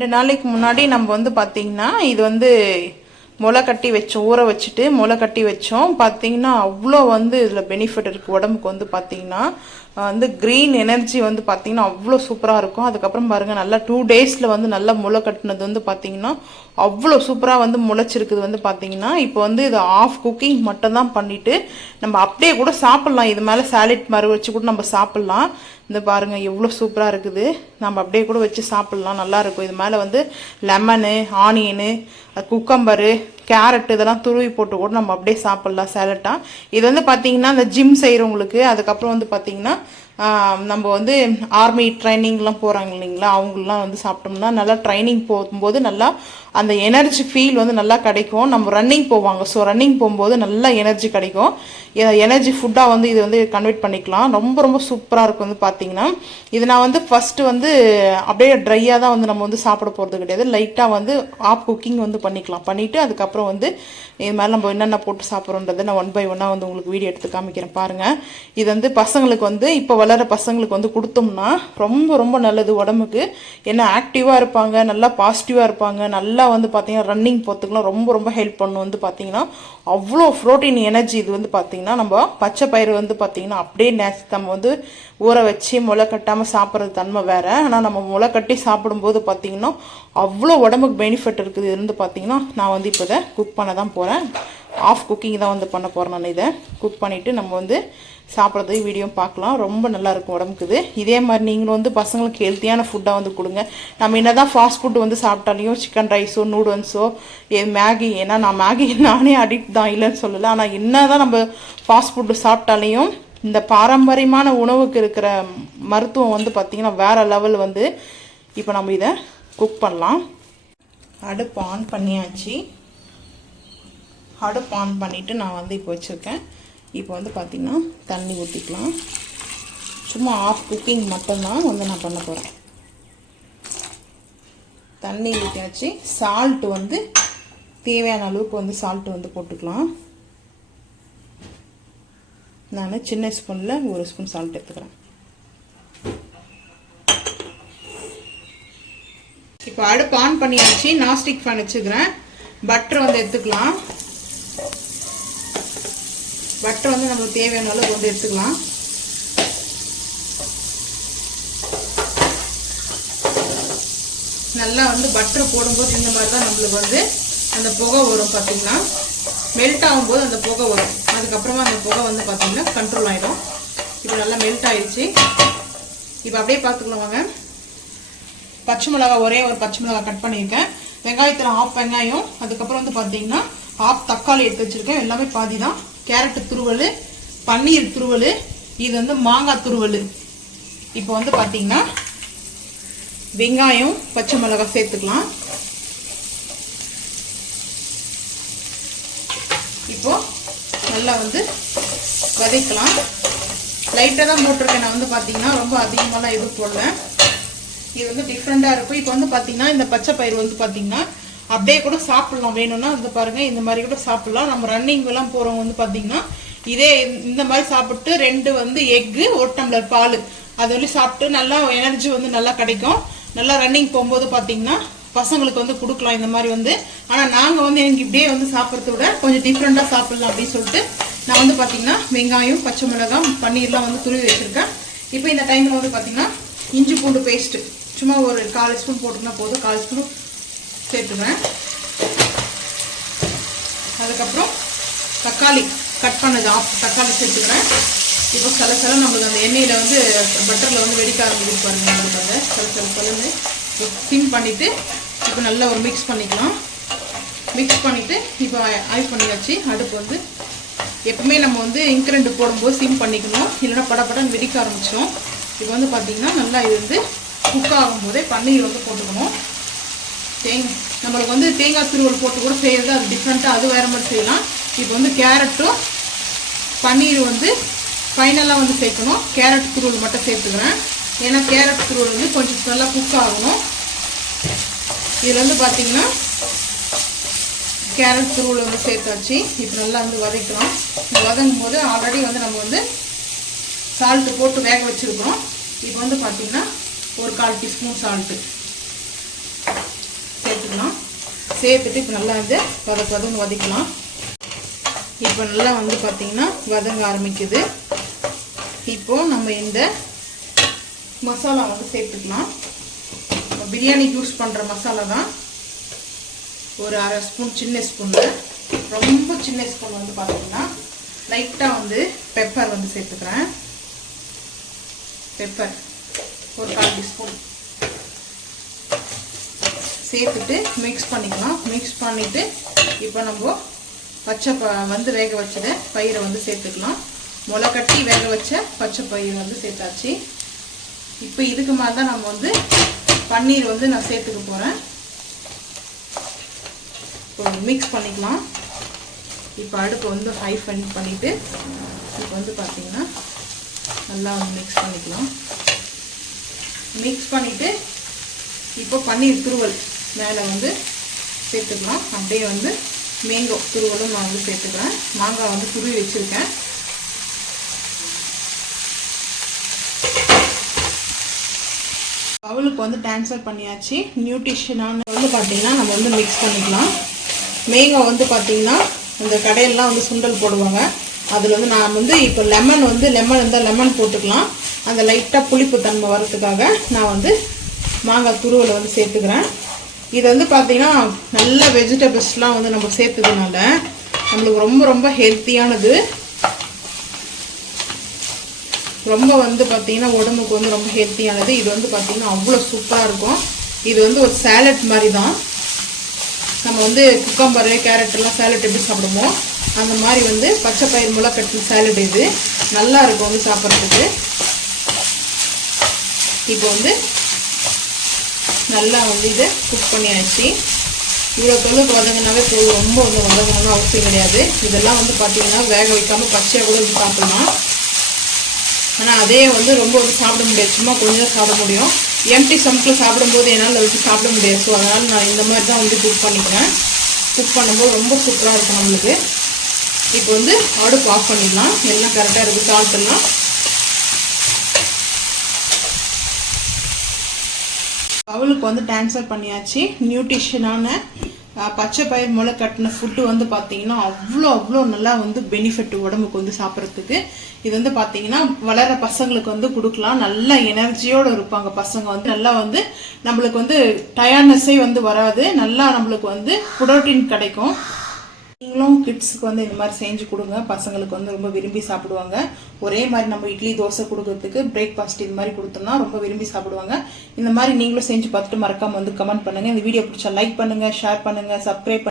2 நாளைக்கு முன்னாடி நம்ம வந்து பார்த்திங்கன்னா இது வந்து முளை கட்டி வச்சோம், ஊற வச்சுட்டு முளை கட்டி வச்சோம். பார்த்திங்கன்னா அவ்வளோ வந்து இதில் பெனிஃபிட் இருக்குது உடம்புக்கு. வந்து பார்த்திங்கன்னா வந்து க்ரீன் எனர்ஜி வந்து பார்த்திங்கன்னா அவ்வளோ சூப்பராக இருக்கும். அதுக்கப்புறம் பாருங்கள், நல்லா 2 டேஸில் வந்து நல்லா முளை கட்டினது வந்து பார்த்திங்கன்னா அவ்வளோ சூப்பராக வந்து முளைச்சிருக்குது. வந்து பார்த்திங்கன்னா இப்போ வந்து இது ஆஃப் குக்கிங் மட்டும்தான் பண்ணிவிட்டு நம்ம அப்படியே கூட சாப்பிட்லாம். இது மேலே சாலட் மாதிரி வச்சு கூட நம்ம சாப்பிட்லாம். இந்த பாருங்கள் எவ்வளோ சூப்பராக இருக்குது. நம்ம அப்படியே கூட வச்சு சாப்பிட்லாம், நல்லாயிருக்கும். இது மேலே வந்து லெமனு, ஆனியனு, குக்கம்பரு, கேரட் இதெல்லாம் துருவி போட்டு கூட நம்ம அப்படியே சாப்பிட்லாம் சாலட்டாக. இது வந்து பார்த்திங்கன்னா இந்த ஜிம் செய்கிறவங்களுக்கு, அதுக்கப்புறம் வந்து பார்த்திங்கன்னா நம்ம வந்து ஆர்மி ட்ரைனிங்லாம் போகிறாங்க இல்லைங்களா, அவங்களாம் வந்து சாப்பிட்டோம்னா நல்லா ட்ரைனிங் போகும்போது நல்லா அந்த எனர்ஜி ஃபீல் வந்து நல்லா கிடைக்கும். நம்ம ரன்னிங் போவாங்க, ஸோ ரன்னிங் போகும்போது நல்லா எனர்ஜி கிடைக்கும். எனர்ஜி ஃபுட்டாக வந்து இது வந்து கன்வெர்ட் பண்ணிக்கலாம். ரொம்ப ரொம்ப சூப்பராக இருக்கும். வந்து பார்த்திங்கன்னா இது நான் வந்து ஃபஸ்ட்டு வந்து அப்படியே ட்ரையாக தான் வந்து நம்ம வந்து சாப்பிட போகிறது கிடையாது. லைட்டாக வந்து ஆஃப் குக்கிங் வந்து பண்ணிக்கலாம். பண்ணிவிட்டு அதுக்கப்புறம் வந்து இது மாதிரி நம்ம என்னென்ன போட்டு சாப்பிட்றோன்றதை நான் 1 by 1 வந்து உங்களுக்கு வீடியோ எடுத்து காமிக்கிறேன் பாருங்கள். இது வந்து பசங்களுக்கு வந்து இப்போ வளர பசங்களுக்கு வந்து கொடுத்தோம்னா ரொம்ப ரொம்ப நல்லது உடம்புக்கு. ஏன்னா ஆக்டிவாக இருப்பாங்க, நல்லா பாசிட்டிவாக இருப்பாங்க, நல்லா வந்து பார்த்திங்கன்னா ரன்னிங் போகிறதுக்குலாம் ரொம்ப ரொம்ப ஹெல்ப் பண்ணும். வந்து பார்த்திங்கன்னா அவ்வளோ ப்ரோட்டீன் எனர்ஜி இது. வந்து பார்த்திங்கன்னா நம்ம பச்சை பயிறு வந்து பார்த்திங்கன்னா அப்படியே நம்ம வந்து ஊற வச்சு முளை கட்டாமல் சாப்பிட்றது தன்மை வேறு. ஆனால் நம்ம முளை கட்டி சாப்பிடும்போது பார்த்திங்கன்னா அவ்வளோ உடம்புக்கு பெனிஃபிட் இருக்குது. இது வந்து பார்த்திங்கன்னா நான் வந்து இப்போ இதை குக் பண்ண தான் போகிறேன். ஆஃப் குக்கிங் தான் வந்து பண்ண போகிறேன். நான் இதை குக் பண்ணிவிட்டு நம்ம வந்து சாப்பிட்றது வீடியோ பார்க்கலாம். ரொம்ப நல்லாயிருக்கும் உடம்புக்குது. இதே மாதிரி நீங்களும் வந்து பசங்களுக்கு ஹெல்த்தியான ஃபுட்டாக வந்து கொடுங்க. நம்ம என்ன தான் ஃபாஸ்ட் ஃபுட்டு வந்து சாப்பிட்டாலையும் சிக்கன் ரைஸோ நூடுல்ஸோ மேகி, ஏன்னா நான் மேகி நானே அடிக்ட் தான், இல்லைன்னு சொல்லலை. ஆனால் என்ன தான் நம்ம ஃபாஸ்ட் ஃபுட்டு சாப்பிட்டாலையும் இந்த பாரம்பரியமான உணவுக்கு இருக்கிற மருத்துவம் வந்து பார்த்திங்கன்னா வேறு லெவல். வந்து இப்போ நம்ம இதை குக் பண்ணலாம். அடுப்பு ஆன் பண்ணியாச்சு. அடுப்பு ஆன் பண்ணிவிட்டு நான் வந்து இப்போ வச்சுருக்கேன். இப்போ வந்து பார்த்திங்கன்னா தண்ணி ஊற்றிக்கலாம். சும்மா ஆஃப் குக்கிங் மட்டும்தான் வந்து நான் பண்ண போகிறேன். தண்ணி ஊற்றியாச்சு. சால்ட்டு வந்து தேவையான அளவுக்கு வந்து சால்ட்டு வந்து போட்டுக்கலாம். நான் சின்ன ஸ்பூனில் 1 ஸ்பூன் சால்ட் எடுத்துக்கிறேன். இப்போ அடுப்பு ஆன் பண்ணியாச்சு. நான்ஸ்டிக் ஃபேன் வச்சுக்கிறேன். பட்டர் வந்து எடுத்துக்கலாம். பட்டர் வந்து நம்மளுக்கு தேவையான அளவு வந்து எடுத்துக்கலாம். நல்லா வந்து பட்டர் போடும்போது இந்த மாதிரி தான் நம்மளுக்கு வந்து அந்த புகை வரும். பார்த்திங்கன்னா மெல்ட் ஆகும்போது அந்த புகை வரும். அதுக்கப்புறமா அந்த புகை வந்து பார்த்திங்கன்னா கண்ட்ரோல் ஆகிடும். இப்போ நல்லா மெல்ட் ஆகிடுச்சு. இப்போ அப்படியே பார்த்துக்கலாம் வாங்க. பச்சை மிளகா, ஒரே ஒரு பச்சை மிளகா கட் பண்ணியிருக்கேன். வெங்காயத்தில் ஆஃப் வெங்காயம், அதுக்கப்புறம் வந்து பார்த்திங்கன்னா ஆஃப் தக்காளி எடுத்து வச்சுருக்கேன். எல்லாமே பாதி தான். கேரட்டு துருவல், பன்னீர் துருவல், இது வந்து மாங்காய் துருவல். இப்போ வந்து பார்த்திங்கன்னா வெங்காயம் பச்சை மிளகாய் சேர்த்துக்கலாம். இப்போ நல்லா வந்து வதக்கலாம். லைட்டாக தான் போட்டிருக்கேன் நான். வந்து பார்த்திங்கன்னா ரொம்ப அதிகமாகலாம் எதுவும் போடல. இது வந்து டிஃப்ரெண்ட்டாக இருக்கும். இப்போ வந்து பார்த்திங்கன்னா இந்த பச்சை பயிர் வந்து பார்த்திங்கன்னா அப்படியே கூட சாப்பிட்லாம். வேணும்னா வந்து பாருங்கள், இந்த மாதிரி கூட சாப்பிட்லாம். நம்ம ரன்னிங்கெல்லாம் போகிறவங்க வந்து பார்த்திங்கன்னா இதே இந்த மாதிரி சாப்பிட்டு 2 வந்து எக்கு, 1 டம்ளர் பால் அது வந்து சாப்பிட்டு நல்லா எனர்ஜி வந்து நல்லா கிடைக்கும். நல்லா ரன்னிங் போகும்போது பார்த்திங்கன்னா பசங்களுக்கு வந்து கொடுக்கலாம் இந்த மாதிரி வந்து. ஆனால் நாங்கள் வந்து எனக்கு இப்படியே வந்து சாப்பிட்றத விட கொஞ்சம் டிஃப்ரெண்ட்டாக சாப்பிட்லாம் அப்படின்னு சொல்லிட்டு நான் வந்து பார்த்திங்கன்னா வெங்காயம், பச்சை மிளகாய், பன்னீர்லாம் வந்து துருவி வச்சுருக்கேன். இப்போ இந்த டைமில் வந்து பார்த்திங்கன்னா இஞ்சி பூண்டு பேஸ்ட்டு சும்மா ஒரு 1/4 ஸ்பூன் போட்டுனா போதும். 1/4 ஸ்பூன் சேர்த்துக்கிறேன். அதுக்கப்புறம் தக்காளி கட் பண்ணது ஆஃப் தக்காளி சேர்த்துக்கிறேன். இப்போ சில நம்மளுக்கு அந்த எண்ணெயில் வந்து பட்டரில் வந்து வெடிக்க ஆரம்பிச்சு பாருங்கள். நம்மளுக்கு அந்த சிலன்னு சிம் பண்ணிவிட்டு இப்போ நல்லா ஒரு மிக்ஸ் பண்ணிக்கலாம். மிக்ஸ் பண்ணிவிட்டு இப்போ ஆஃப் பண்ணியாச்சு. அடுப்பு வந்து எப்பவுமே நம்ம வந்து இன்க்ரெண்ட் போடும்போது சிம் பண்ணிக்கணும், இல்லைன்னா படப்படன்னு வெடிக்க ஆரம்பிச்சிடும். இப்போ வந்து பார்த்திங்கன்னா நல்லா இது வந்து குக் ஆகும்போதே பன்னீர் வந்து போட்டுக்கணும். நம்மளுக்கு வந்து தேங்காய் துருவல் போட்டு கூட செய்கிறது அது டிஃப்ரெண்ட்டாக, அது வேறு மாதிரி செய்யலாம். இப்போ வந்து கேரட்டும் பன்னீர் வந்து ஃபைனலாக வந்து சேர்க்கணும். கேரட் துருவல் மட்டும் சேர்த்துக்கிறேன். ஏன்னா கேரட் துருவல் வந்து கொஞ்சம் நல்லா குக் ஆகணும். இதில் வந்து பார்த்திங்கன்னா கேரட் துருவல் வந்து சேர்த்தாச்சு. இப்போ நல்லா வந்து வதக்கலாம். வதங்கும் போது ஆல்ரெடி வந்து நம்ம வந்து சால்ட்டு போட்டு வேக வச்சுருக்கிறோம். இப்போ வந்து பார்த்திங்கன்னா ஒரு 1/4 டீஸ்பூன் சால்ட்டு, சேர்த்துட்டு இப்போ நல்லா வந்து வதக்கலாம். இப்போ நல்லா வந்து பார்த்திங்கன்னா வதங்க ஆரம்பிக்குது. இப்போது நம்ம இந்த மசாலா வந்து சேர்த்துக்கலாம். பிரியாணிக்கு யூஸ் பண்ணுற மசாலா தான். ஒரு அரை ஸ்பூன், சின்ன ஸ்பூனில், ரொம்ப சின்ன ஸ்பூன் வந்து பார்த்திங்கன்னா லைட்டாக வந்து பெப்பர் வந்து சேர்த்துக்கிறேன். பெப்பர் ஒரு 1/4 டீஸ்பூன் சேர்த்துட்டு மிக்ஸ் பண்ணிக்கலாம். மிக்ஸ் பண்ணிவிட்டு இப்போ நம்ம பச்சை வந்து வேக வச்சத பயிரை வந்து சேர்த்துக்கலாம். முளை கட்டி வேக வச்ச பச்சை பயிர் வந்து சேர்த்தாச்சு. இப்போ இதுக்கு மேலே தான் நம்ம வந்து பன்னீர் வந்து நான் சேர்த்துக்க போகிறேன். இப்போ மிக்ஸ் பண்ணிக்கலாம். இப்போ அடுப்பு வந்து ஹை பண்ணிவிட்டு இப்போ வந்து பார்த்திங்கன்னா நல்லா வந்து மிக்ஸ் பண்ணிக்கலாம். மிக்ஸ் பண்ணிவிட்டு இப்போ பன்னீர் துருவல் மேலே வந்து சேர்த்துக்கலாம். அப்படியே வந்து மேங்கோ துருவலும் நான் வந்து சேர்த்துக்கிறேன். மாங்காய் வந்து துருவி வச்சுருக்கேன். பவுலுக்கு வந்து ட்ரான்ஸ்ஃபர் பண்ணியாச்சு. நியூட்ரிஷனான வந்து பார்த்திங்கன்னா நம்ம வந்து மிக்ஸ் பண்ணிக்கலாம். மேங்கோ வந்து பார்த்திங்கன்னா இந்த கடையெல்லாம் வந்து சுண்டல் போடுவாங்க. அதில் வந்து நான் வந்து இப்போ லெமன் இருந்தால் லெமன் போட்டுக்கலாம். அந்த லைட்டாக புளிப்பு தன்மை வரதுக்காக நான் வந்து மாங்காய் துருவலை வந்து சேர்த்துக்கிறேன். இது வந்து பார்த்திங்கன்னா நல்ல வெஜிடபிள்ஸ்லாம் வந்து நம்ம சேர்த்ததுனால நம்மளுக்கு ரொம்ப ரொம்ப ஹெல்த்தியானது. ரொம்ப வந்து பார்த்திங்கன்னா உடம்புக்கு வந்து ரொம்ப ஹெல்த்தியானது. இது வந்து பார்த்திங்கன்னா அவ்வளோ சூப்பராக இருக்கும். இது வந்து ஒரு சேலட் மாதிரி தான். நம்ம வந்து குக்கம்பரு, கேரட் எல்லாம் சேலட் எப்படி சாப்பிடுமோ அந்த மாதிரி வந்து பச்சை பயிர் முளை கட்டின சேலட் இது நல்லா இருக்கும் வந்து சாப்பிட்றதுக்கு. இப்போ வந்து நல்லா வந்து இதை குக் பண்ணியாச்சு. இவ்வளோ தொழுக்கு வதங்கினாவே போதும். ரொம்ப வந்து வதங்கணும்னு அவசியம் கிடையாது. இதெல்லாம் வந்து பார்த்திங்கன்னா வேக வைக்காமல் பச்சையாக கூட வந்து சாப்பிடலாம். ஆனால் அதே வந்து ரொம்ப வந்து சாப்பிட முடியாது. சும்மா கொஞ்சம் சாப்பிட முடியும். எம்டி சம்க்கில் சாப்பிடும்போது என்னால் வச்சு சாப்பிட முடியாது. ஸோ அதனால் நான் இந்த மாதிரி தான் வந்து குக் பண்ணிக்கிறேன். குக் பண்ணும்போது ரொம்ப சூப்பராக இருக்கும் நம்மளுக்கு. இப்போ வந்து அடுப்பு ஆஃப் பண்ணிடலாம். எல்லாம் கரெக்டாக இருக்குது. சால்ட்டெல்லாம் பவுலுக்கு வந்து ட்ரான்ஸ்ஃபர் பண்ணியாச்சு. நியூட்ரிஷனான பச்சை பயிர் முளை கட்டின ஃபுட்டு வந்து பார்த்திங்கன்னா அவ்வளோ நல்லா வந்து பெனிஃபிட் உடம்புக்கு வந்து சாப்பிட்றதுக்கு. இது வந்து பார்த்திங்கன்னா வளர பசங்களுக்கு வந்து கொடுக்கலாம். நல்ல எனர்ஜியோடு இருப்பாங்க பசங்க வந்து. நல்லா வந்து நம்மளுக்கு வந்து டயர்ட்னஸே வந்து வராது. நல்லா நம்மளுக்கு வந்து புரோட்டீன் கிடைக்கும். நீங்களும் கிட்ஸுக்கு வந்து இந்த மாதிரி செஞ்சு கொடுங்க. பசங்களுக்கு வந்து ரொம்ப விரும்பி சாப்பிடுவாங்க. ஒரே மாதிரி நம்ம இட்லி தோசை கொடுக்கறதுக்கு பிரேக்ஃபாஸ்ட் இது மாதிரி கொடுத்தோம்னா ரொம்ப விரும்பி சாப்பிடுவாங்க. இந்த மாதிரி நீங்களும் செஞ்சு பார்த்துட்டு மறக்காம வந்து கமெண்ட் பண்ணுங்க. இந்த வீடியோ பிடிச்சா லைக் பண்ணுங்க, ஷேர் பண்ணுங்க, சப்ஸ்கிரைப் பண்ணுங்க.